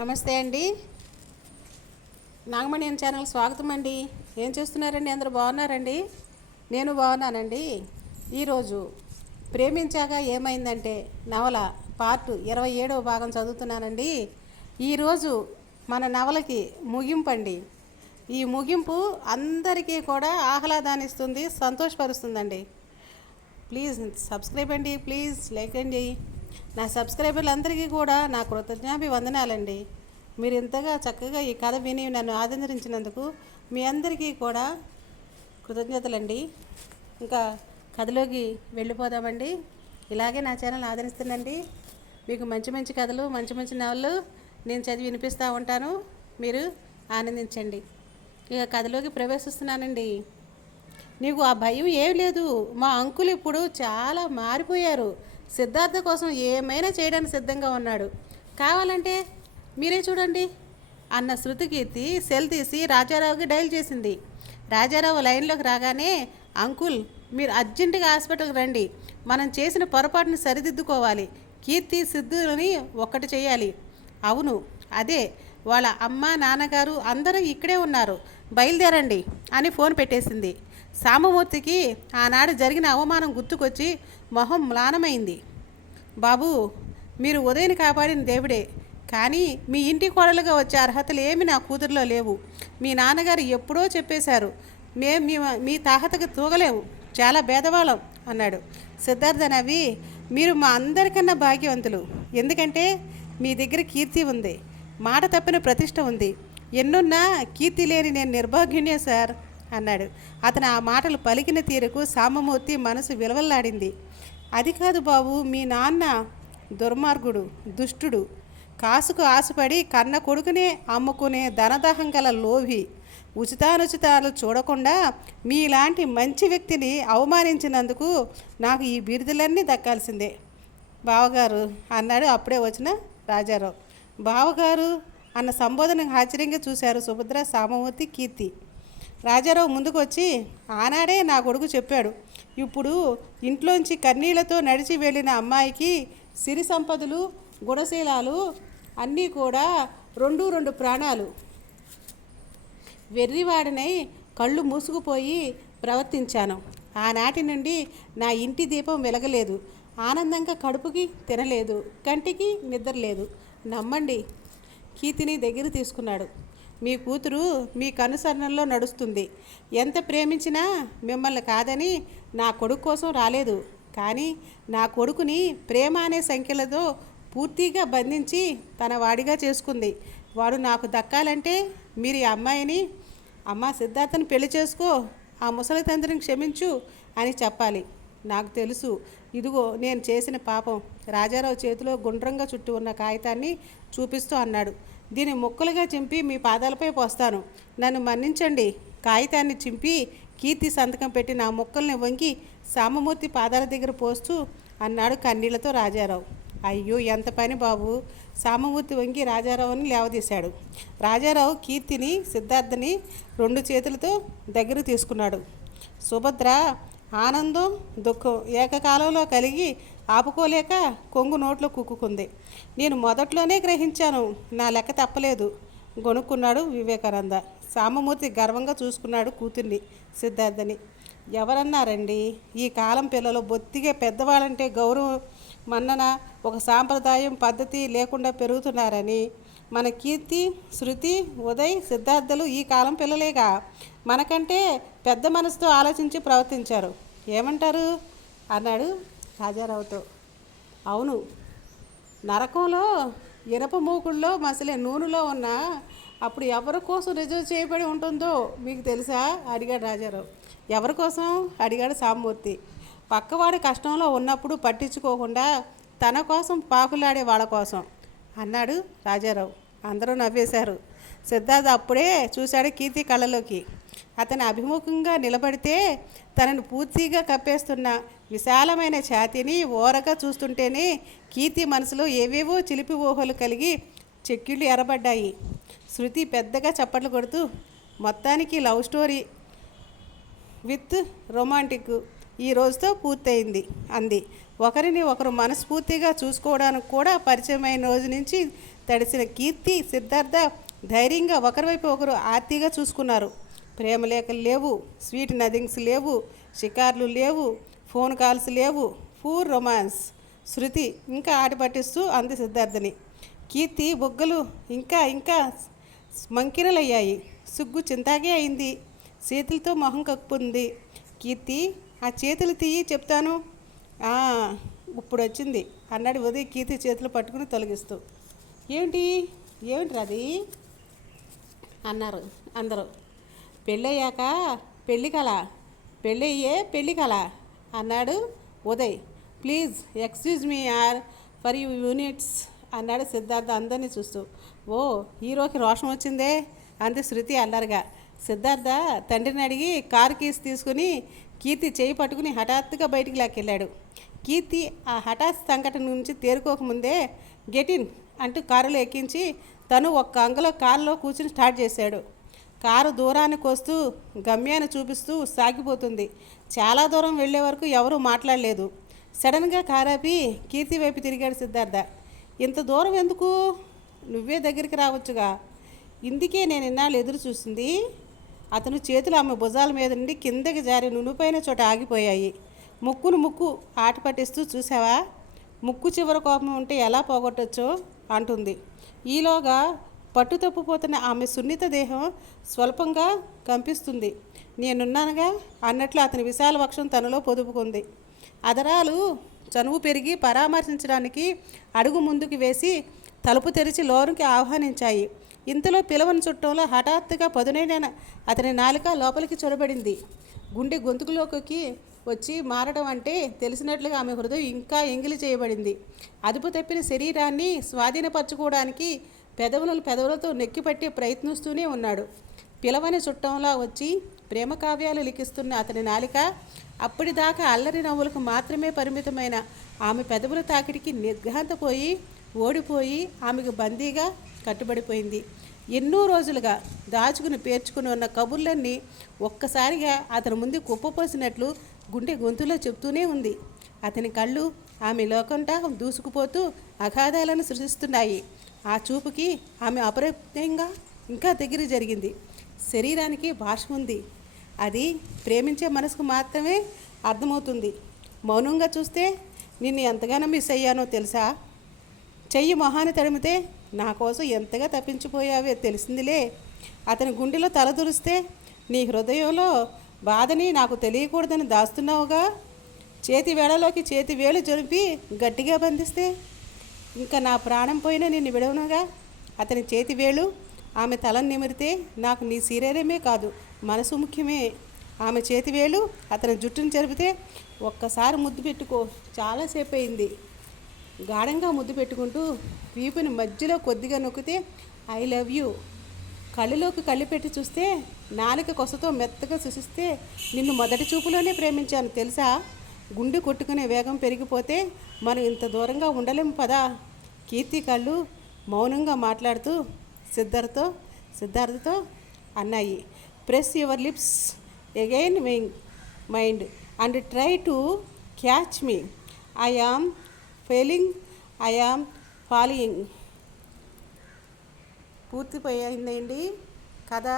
నమస్తే అండి. నాగమణి ఛానల్ స్వాగతం అండి. ఏం చేస్తున్నారండి? అందరూ బాగున్నారండి? నేను బాగున్నానండి. ఈరోజు ప్రేమించాక ఏమైందంటే నవల పార్ట్ ఇరవై ఏడవ భాగం చదువుతున్నానండి. ఈరోజు మన నవలకి ముగింపండి ఈ ముగింపు అందరికీ కూడా ఆహ్లాదాన్నిస్తుంది సంతోషపరుస్తుందండి. ప్లీజ్ సబ్స్క్రైబ్ అండి ప్లీజ్ లైక్ అండి. నా సబ్స్క్రైబర్లందరికీ కూడా నా కృతజ్ఞాభి వందనాలండి మీరు ఇంతగా చక్కగా ఈ కథ విని నన్ను ఆదరించినందుకు మీ అందరికీ కూడా కృతజ్ఞతలండి. ఇంకా కథలోకి వెళ్ళిపోదామండి. ఇలాగే నా ఛానల్ ఆదరిస్తుందండి. మీకు మంచి మంచి కథలు మంచి మంచి నవలు నేను చదివి వినిపిస్తూ ఉంటాను. మీరు ఆనందించండి. ఇక కథలోకి ప్రవేశిస్తున్నానండి. నీకు ఆ భయం ఏం లేదు. మా అంకులు ఇప్పుడు చాలా మారిపోయారు. సిద్ధార్థ కోసం ఏమైనా చేయడానికి సిద్ధంగా ఉన్నాడు. కావాలంటే మీరే చూడండి. అన్న శృతికీర్తి సెల్ తీసి రాజారావుకి డైల్ చేసింది. రాజారావు లైన్లోకి రాగానే అంకుల్ మీరు అర్జెంటుగా హాస్పిటల్కి రండి. మనం చేసిన పొరపాటును సరిదిద్దుకోవాలి. కీర్తి సిద్ధులని ఒక్కటి చేయాలి. అవును అదే. వాళ్ళ అమ్మ నాన్నగారు అందరూ ఇక్కడే ఉన్నారు. బయలుదేరండి అని ఫోన్ పెట్టేసింది. సామమూర్తికి ఆనాడు జరిగిన అవమానం గుర్తుకొచ్చి మొహం మ్లానమైంది. బాబు మీరు ఉదయం కాపాడిన దేవుడే కానీ మీ ఇంటి కోడలుగా వచ్చే అర్హతలు ఏమి నా కూతురులో లేవు. మీ నాన్నగారు ఎప్పుడో చెప్పేశారు మేం మీ మీ తాహతకు తూగలేము చాలా భేదవాళం అన్నాడు. సిద్ధార్థ నవ్వి మీరు మా అందరికన్నా భాగ్యవంతులు ఎందుకంటే మీ దగ్గర కీర్తి ఉంది మాట తప్పిన ప్రతిష్ట ఉంది. ఎన్నున్నా కీర్తి లేని నేను నిర్భాగ్యునే సార్. అన్నాడు. అతను ఆ మాటలు పలికిన తీరుకు సామమూర్తి మనసు విలవల్లాడింది. అది కాదు బాబు మీ నాన్న దుర్మార్గుడు దుష్టుడు. కాసుకు ఆశపడి కన్న కొడుకునే అమ్ముకునే ధనదాహం గల లోభి ఉచితానుచితాలు చూడకుండా మీలాంటి మంచి వ్యక్తిని అవమానించినందుకు నాకు ఈ బిరుదులన్నీ దక్కాల్సిందే. బావగారు అన్నాడు. అప్పుడే వచ్చిన రాజారావు. బావగారు అన్న సంబోధనకు ఆశ్చర్యంగా చూశారు సుభద్ర సామమూర్తి కీర్తి. రాజారావు ముందుకు వచ్చి ఆనాడే నా కొడుకు చెప్పాడు ఇప్పుడు ఇంట్లోంచి కన్నీళ్ళతో నడిచి వెళ్ళిన అమ్మాయికి సిరి సంపదలు గుణశీలాలు అన్నీ కూడా రెండు రెండు ప్రాణాలు. వెర్రివాడినై కళ్ళు మూసుకుపోయి ప్రవర్తించాను. ఆనాటి నుండి నా ఇంటి దీపం వెలగలేదు. ఆనందంగా కడుపుకి తినలేదు కంటికి నిద్ర లేదు నమ్మండి కీర్తిని దగ్గర తీసుకున్నాడు. మీ కూతురు మీ కనుసరణలో నడుస్తుంది. ఎంత ప్రేమించినా మిమ్మల్ని కాదని నా కొడుకు కోసం రాలేదు. కానీ నా కొడుకుని ప్రేమ అనే సంఖ్యలతో పూర్తిగా బంధించి తన వాడిగా చేసుకుంది. వాడు నాకు దక్కాలంటే మీరు ఈ అమ్మాయిని అమ్మ సిద్ధార్థను పెళ్ళి చేసుకో ఆ ముసలి తండ్రిని క్షమించు అని చెప్పాలి. నాకు తెలుసు. ఇదిగో నేను చేసిన పాపం. రాజారావు చేతిలో గుండ్రంగా చుట్టి ఉన్న కాగితాన్ని చూపిస్తూ అన్నాడు. దీన్ని ముక్కలుగా చింపి మీ పాదాలపై పోస్తాను. నన్ను మన్నించండి. కాగితాన్ని చింపి కీర్తి సంతకం పెట్టి నా ముక్కల్ని వంగి సామమూర్తి పాదాల దగ్గర పోస్తూ అన్నాడు కన్నీళ్ళతో రాజారావు. అయ్యో ఎంత పని బాబు! సామమూర్తి వంగి రాజారావుని లేవదీశాడు. రాజారావు కీర్తిని సిద్ధార్థని రెండు చేతులతో దగ్గర తీసుకున్నాడు. సుభద్ర ఆనందం దుఃఖం ఏకకాలంలో కలిగి ఆపుకోలేక కొంగు నోట్లో కుక్కుకుంది. నేను మొదట్లోనే గ్రహించాను నా లెక్క తప్పలేదు గొనుక్కున్నాడు వివేకానంద. సామమూర్తి గర్వంగా చూసుకున్నాడు కూతుర్ని సిద్ధార్థని. ఎవరన్నారండి ఈ కాలం పిల్లలు బొత్తిగా పెద్దవాళ్ళంటే గౌరవం మన్నన ఒక సాంప్రదాయం పద్ధతి లేకుండా పెరుగుతున్నారని. మన కీర్తి శృతి ఉదయ్ సిద్ధార్థులు ఈ కాలం పిల్లలేగా. మనకంటే పెద్ద మనసుతో ఆలోచించి ప్రవర్తించారు. ఏమంటారు? అన్నాడు రాజారావుతో అవును నరకంలో ఇనప మూకుల్లో మసలే నూనెలో ఉన్న అప్పుడు ఎవరి కోసం రిజర్వ్ చేయబడి ఉంటుందో మీకు తెలుసా? అడిగాడు రాజారావు. ఎవరి కోసం? అడిగాడు సామూర్తి పక్కవాడి కష్టంలో ఉన్నప్పుడు పట్టించుకోకుండా తన కోసం పాకులాడే వాళ్ళ కోసం అన్నాడు రాజారావు. అందరూ నవ్వేశారు. సిద్ధార్థ అప్పుడే చూశాడు కీర్తి కళ్ళలోకి. అతను అభిముఖంగా నిలబడితే తనను పూర్తిగా కప్పేస్తున్న విశాలమైన ఛాతీని ఓరగా చూస్తుంటేనే కీర్తి మనసులో ఏవేవో చిలిపి ఊహలు కలిగి చెక్కిళ్ళు ఎరబడ్డాయి శృతి పెద్దగా చప్పట్లు కొడుతూ మొత్తానికి లవ్ స్టోరీ విత్ రొమాంటిక్ ఈ రోజుతో పూర్తయింది అంది. ఒకరిని ఒకరు మనస్ఫూర్తిగా చూసుకోవడానికి కూడా పరిచయమైన రోజు నుంచి తడిసిన కీర్తి సిద్ధార్థ ధైర్యంగా ఒకరివైపు ఒకరు ఆర్తిగా చూసుకున్నారు. ప్రేమ లేఖలు లేవు స్వీట్ నథింగ్స్ లేవు షికార్లు లేవు ఫోన్ కాల్స్ లేవు పూర్ రొమాన్స్ శృతి ఇంకా ఆట పట్టిస్తూ అంది సిద్ధార్థని. కీర్తి బొగ్గలు ఇంకా ఇంకా మంకిరలయ్యాయి సిగ్గు చింతాగే అయింది. చేతులతో మొహం కప్పుంది కీర్తి ఆ చేతులు తీయి చెప్తాను. ఇప్పుడు వచ్చింది అన్నాడు ఉదయ్ కీర్తి చేతులు పట్టుకుని తొలగిస్తూ. ఏంటి? ఏమిటి అది? అన్నారు అందరూ. పెళ్ళయ్యాక పెళ్ళి కల పెళ్ళయ్యే పెళ్ళి కల అన్నాడు Uday. Please excuse me are for you units అన్నాడు సిద్ధార్థ అందరినీ చూస్తూ. ఓ హీరోకి రోషం వచ్చిందే? అంది శృతి అల్లరిగా. సిద్ధార్థ తండ్రిని అడిగి కారు కీస్ తీసుకుని కీర్తి చేయి పట్టుకుని హఠాత్తుగా బయటికి లాక్కెళ్ళాడు. కీర్తి ఆ హఠాత్ సంఘటన నుంచి తేరుకోకముందే గెటిన్ అంటూ కారులో ఎక్కించి తను ఒక్క అంగలో కారులో కూర్చుని స్టార్ట్ చేశాడు. కారు దూరానికి వస్తూ గమ్యాన్ని చూపిస్తూ సాగిపోతుంది. చాలా దూరం వెళ్ళే వరకు ఎవరూ మాట్లాడలేదు. సడన్గా కారాపి కీర్తి వైపు తిరిగాడు సిద్ధార్థ. ఇంత దూరం ఎందుకు? నువ్వే దగ్గరికి రావచ్చుగా. ఇందుకే నేను ఇన్నాళ్ళు ఎదురు చూసింది. అతను చేతులు ఆమె భుజాల మీద నుండి కిందకి జారి నునుపైన చోట ఆగిపోయాయి. ముక్కును ముక్కు ఆట పట్టిస్తూ చూసావా? ముక్కు చివర కోపం ఉంటే ఎలా పోగొట్టచ్చో? అంటుంది. ఈలోగా పట్టుతప్పిపోతున్న ఆమె సున్నిత దేహం స్వల్పంగా కంపిస్తుంది. నేనున్నానుగా అన్నట్లు అతని విశాల వక్షం తనలో పొదుపుకుంది. అదరాలు చనువు పెరిగి పరామర్శించడానికి అడుగు ముందుకు వేసి తలుపు తెరిచి లోనికి ఆహ్వానించాయి. ఇంతలో పిలవని చుట్టంలో హఠాత్తుగా పదునైన అతని నాలుక లోపలికి చొరబడింది. గుండె గొంతుకులోకి వచ్చి మారడం అంటే తెలిసినట్లుగా ఆమె హృదయం ఇంకా ఎంగిలి చేయబడింది. అదుపు తప్పిన శరీరాన్ని స్వాధీనపరచుకోవడానికి పెదవులను పెదవులతో నెక్కిపట్టి ప్రయత్నిస్తూనే ఉన్నాడు. పిలవని చుట్టంలా వచ్చి ప్రేమ కావ్యాలు లిఖిస్తున్న అతని నాలిక అప్పటిదాకా అల్లరి నవ్వులకు మాత్రమే పరిమితమైన ఆమె పెదవుల తాకిడికి నిర్ఘాంతపోయి ఓడిపోయి ఆమెకు బందీగా కట్టుబడిపోయింది. ఎన్నో రోజులుగా దాచుకుని పేర్చుకుని ఉన్న కబుర్లన్నీ ఒక్కసారిగా అతని ముందు కుప్పపోసినట్లు గుండె గొంతులో చెప్తూనే ఉంది. అతని కళ్ళు ఆమె లోకంటా దూసుకుపోతూ అగాధాలను సృష్టిస్తున్నాయి ఆ చూపుకి ఆమె అపరిప్యంగా ఇంకా దగ్గర జరిగింది. శరీరానికి భాష ఉంది. అది ప్రేమించే మనసుకు మాత్రమే అర్థమవుతుంది. మౌనంగా చూస్తే నిన్ను ఎంతగానో మిస్ అయ్యానో తెలుసా? చెయ్యి మొహాన్ని తడిమితే నా కోసం ఎంతగా తప్పించిపోయావే తెలిసిందిలే. అతని గుండెలో తలదురిస్తే నీ హృదయంలో బాధని నాకు తెలియకూడదని దాస్తున్నావుగా? చేతి వేళలోకి చేతి వేలు జరిపి గట్టిగా బంధిస్తే ఇంకా నా ప్రాణం పోయినా నిన్ను విడవనుగా? అతని చేతి వేలు ఆమె తలను నిమిరితే నాకు నీ శరీరమే కాదు మనసు ముఖ్యమే. ఆమె చేతి వేలు అతని జుట్టును చెరిపితే ఒక్కసారి ముద్దు పెట్టుకో. చాలాసేపు అయింది గాఢంగా ముద్దు పెట్టుకుంటూ వీపుని మధ్యలో కొద్దిగా నొక్కితే ఐ లవ్ యూ. కళ్ళులోకి కళ్ళు పెట్టి చూస్తే నాలుక కొసతో మెత్తగా శుషిస్తే నిన్ను మొదటి చూపులోనే ప్రేమించాను తెలుసా? గుండె కొట్టుకునే వేగం పెరిగిపోతే మనం ఇంత దూరంగా ఉండలేము పదా? కీర్తి కళ్ళు మౌనంగా మాట్లాడుతూ సిద్ధార్థతో సిద్ధార్థతో అన్నాయి. Press your lips again wing mind and try to catch me. I am failing I am following. పూర్తిపోయిందండి కథ